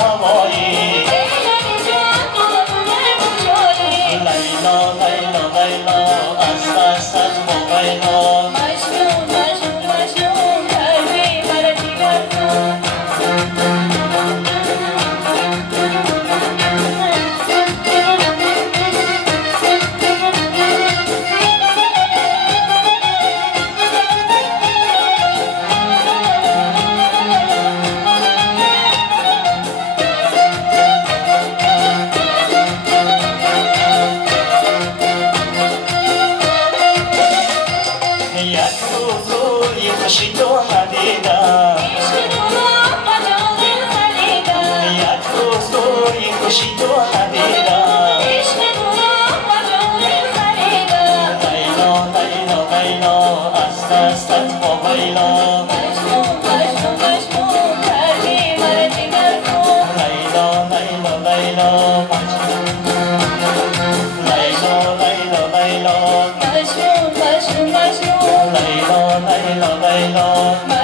هوایی لیلا لیلا لیلا از دستت موبایلا مجنون مجنون مجنون کردی مرا دیگر کن خوشی تو ندیدم عشق تو را مجال خریدم یک روز توی خوشی تو ندیدم عشق تو را مجال خریدم لیلا لیلا لیلا از دستت موبایلا مجنون مجنون مجنون کردی مرا دیگر کن لیلا لیلا لیلا لیلا لیلا لیلا مجنون مجنون مجنون لیلا لیلا لیلا